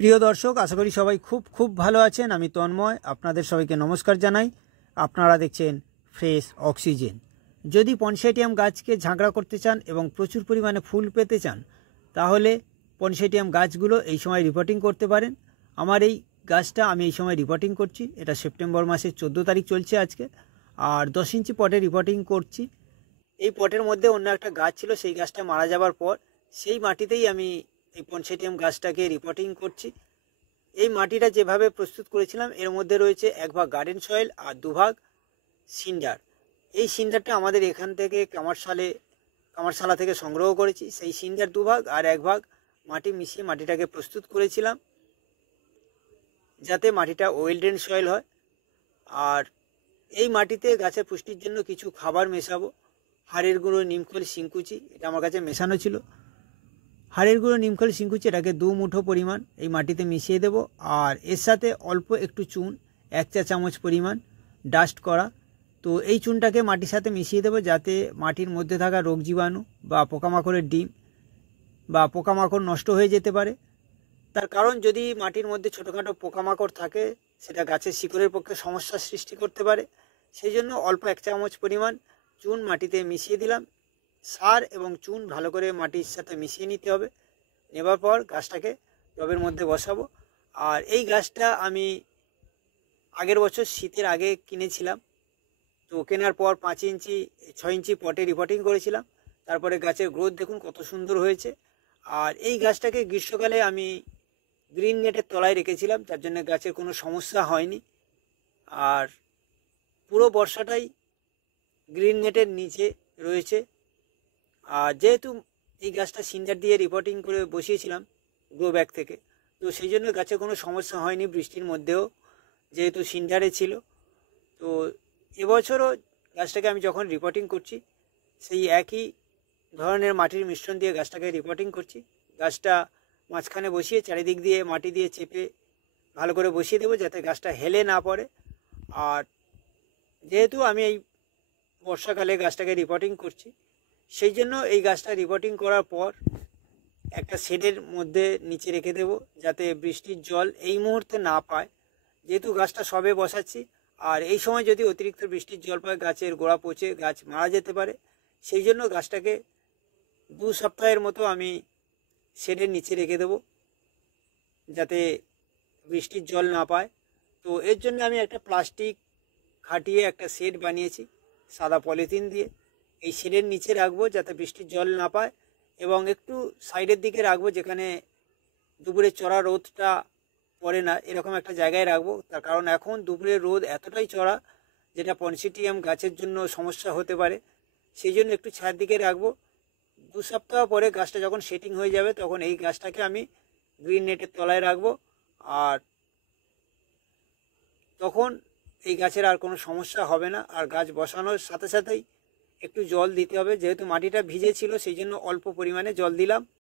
প্রিয় দর্শক, আশা করি সবাই খুব খুব ভালো আছেন। আমি তন্ময়, আপনাদের সবাইকে নমস্কার জানাই। আপনারা দেখছেন ফ্রেশ অক্সিজেন। যদি পনসেটিয়াম গাছকে ঝাঁকড়া করতে চান এবং প্রচুর পরিমাণে ফুল পেতে চান, তাহলে পনসেটিয়াম গাছগুলো এই সময় রিপোর্টিং করতে পারেন। আমার এই গাছটা আমি এই সময় রিপোর্টিং করছি। এটা সেপ্টেম্বর মাসের 14 তারিখ চলছে আজকে। আর 10 ইঞ্চি পটে রিপোর্টিং করছি। এই পটের মধ্যে অন্য একটা গাছ ছিল, সেই গাছটা মারা যাবার পর সেই মাটিতেই আমি এই পনসেটিয়াম গাছটাকে রিপোর্টিং করছি। এই মাটিটা যেভাবে প্রস্তুত করেছিলাম, এর মধ্যে রয়েছে 1 ভাগ গার্ডেন সয়েল আর 2 ভাগ সিন্ডার। এই সিন্ডারটা আমাদের এখান থেকে কামারশালা থেকে সংগ্রহ করেছি। সেই সিন্ডার 2 ভাগ আর 1 ভাগ মাটি মিশিয়ে মাটিটাকে প্রস্তুত করেছিলাম, যাতে মাটিটা ওয়েল ড্রেন সয়েল হয়। আর এই মাটিতে গাছের পুষ্টির জন্য কিছু খাবার মেশাবো। হাড়ের গুঁড়ো, নিমখোল, শিংকুচি, এটা আমার কাছে মেশানো ছিল। হাড়ের গুঁড়ো, নিমখোল, শিংকুচি এটাকে 2 মুঠো পরিমাণ এই মাটিতে মিশিয়ে দেব। আর এর সাথে অল্প একটু চুন, 1 চা চামচ পরিমাণ ডাস্ট করা। তো এই চুনটাকে মাটির সাথে মিশিয়ে দেব, যাতে মাটির মধ্যে থাকা রোগ জীবাণু বা পোকামাকড়ের ডিম বা পোকামাকড় নষ্ট হয়ে যেতে পারে। তার কারণ, যদি মাটির মধ্যে ছোটোখাটো পোকামাকড় থাকে, সেটা গাছের শিকড়ের পক্ষে সমস্যার সৃষ্টি করতে পারে। সেই জন্য অল্প 1 চামচ পরিমাণ চুন মাটিতে মিশিয়ে দিলাম। সার এবং চুন ভালো করে মাটির সাথে মিশিয়ে নিতে হবে। নেবার পর গাছটাকে টবের মধ্যে বসাবো। আর এই গাছটা আমি আগের বছর শীতের আগে কিনেছিলাম। তো কেনার পর 5 ইঞ্চি 6 ইঞ্চি পটে রিপোর্টিং করেছিলাম। তারপরে গাছের গ্রোথ দেখুন কত সুন্দর হয়েছে। আর এই গাছটাকে গ্রীষ্মকালে আমি গ্রিন নেটের তলায় রেখেছিলাম, যার জন্য গাছের কোনো সমস্যা হয়নি। আর পুরো বর্ষাটাই গ্রিন নেটের নিচে রয়েছে। আর যেহেতু এই গাছটা সিন্ডার দিয়ে রিপোর্টিং করে বসিয়েছিলাম গ্রো ব্যাগ থেকে, তো সেই জন্য গাছে কোনো সমস্যা হয়নি বৃষ্টির মধ্যেও, যেহেতু সিন্ডারে ছিল। তো এবছরও গাছটাকে আমি যখন রিপোর্টিং করছি, সেই একই ধরনের মাটির মিশ্রণ দিয়ে গাছটাকে রিপোর্টিং করছি। গাছটা মাঝখানে বসিয়ে চারিদিক দিয়ে মাটি দিয়ে চেপে ভালো করে বসিয়ে দেবো, যাতে গাছটা হেলে না পড়ে। আর যেহেতু আমি এই বর্ষাকালে গাছটাকে রিপোর্টিং করছি, সেই জন্য এই গাছটা রিপোর্টিং করার পর একটা শেডের মধ্যে নিচে রেখে দেবো, যাতে বৃষ্টির জল এই মুহূর্তে না পায়। যেহেতু গাছটা সবে বসাচ্ছি, আর এই সময় যদি অতিরিক্ত বৃষ্টির জল পায়, গাছের গোড়া পচে গাছ মারা যেতে পারে। সেই জন্য গাছটাকে 2 সপ্তাহের মতো আমি শেডের নিচে রেখে দেবো, যাতে বৃষ্টির জল না পায়। তো এর জন্য আমি একটা প্লাস্টিক খাটিয়ে একটা শেড বানিয়েছি সাদা পলিথিন দিয়ে। এই শেডের নিচে রাখবো, যাতে বৃষ্টির জল না পায়, এবং একটু সাইডের দিকে রাখবো, যেখানে দুপুরে চড়া রোদটা পড়ে না, এরকম একটা জায়গায় রাখবো। তার কারণ এখন দুপুরের রোদ এতটাই চড়া, যেটা পনসেটিয়াম গাছের জন্য সমস্যা হতে পারে। সেই জন্য একটু ছায়ার দিকে রাখবো। 2 সপ্তাহ পরে গাছটা যখন সেটিং হয়ে যাবে, তখন এই গাছটাকে আমি গ্রিন নেটের তলায় রাখবো। আর তখন এই গাছের আর কোনো সমস্যা হবে না। আর গাছ বসানোর সাথে সাথেই একটু জল দিতে হবে, যেহেতু মাটিটা ভিজে ছিল, সেই জন্য অল্প পরিমাণে জল দিলাম।